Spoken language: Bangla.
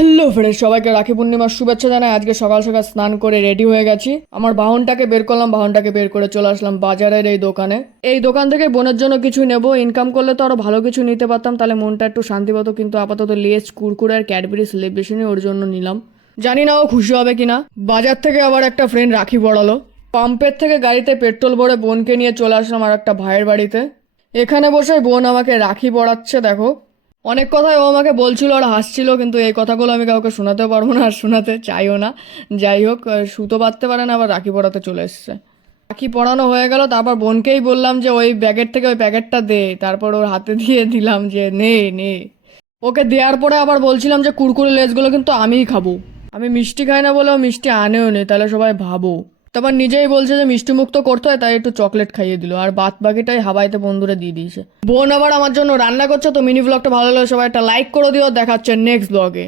হ্যালো ফ্রেন্ডস, সবাইকে রাখি পূর্ণিমার শুভেচ্ছা জানাই। আজকে সকাল সকাল স্নান করে রেডি হয়ে গেছি। আমার বাহনটাকে বের করলাম, বাহনটাকে বের করে চলে আসলাম বাজারের এই দোকানে। এই দোকান থেকে বোনের জন্য কিছু নেব। ইনকাম করলে তো আরো ভালো কিছু নিতে পারতাম, তাহলে মনটা একটু শান্তি পেত। কিন্তু আপাতত লেস, কুরকুরে আর ক্যাডবেরি সেলিব্রেশনই ওর জন্য নিলাম। জানি না ও খুশি হবে কিনা। বাজার থেকে আবার একটা ফ্রেন্ড রাখি পড়ালো। পাম্পের থেকে গাড়িতে পেট্রোল ভরে বোনকে নিয়ে চলে আসলাম আর একটা ভাইয়ের বাড়িতে। এখানে বসে বোন আমাকে রাখি পড়াচ্ছে, দেখো। অনেক কথাই ও আমাকে বলছিল আর হাসছিল, কিন্তু এই কথাগুলো আমি কাউকে শোনাতে পারবো না আর শোনাতে চাইও না। যাই হোক, সুতো বাঁধতে পারে না, আবার রাখি পরাতে চলে এসছে। রাখি পরানো হয়ে গেল, তারপর বোনকেই বললাম যে ওই ব্যাগের থেকে ওই প্যাকেটটা দে। তারপর ওর হাতে দিয়ে দিলাম যে নে নে। ওকে দেওয়ার পরে আবার বলছিলাম যে কুরকুরে লেসগুলো কিন্তু আমিই খাবো। আমি মিষ্টি খাই না বলেও মিষ্টি আনেও নি, তাহলে সবাই ভাবো। তারপর নিজেই বলছে যে মিষ্টি মুক্ত করতে হয়, তাই একটু চকলেট খাইয়ে দিল, আর বাদ বাকিটাই হাওয়াইতে বন্ধুরা দিয়ে দিয়েছে। বোন আবার আমার জন্য রান্না করছে। তো মিনি ব্লগটা ভালো লাগলে সবাই একটা লাইক করে দিও। দেখাচ্ছে নেক্সট ব্লগে।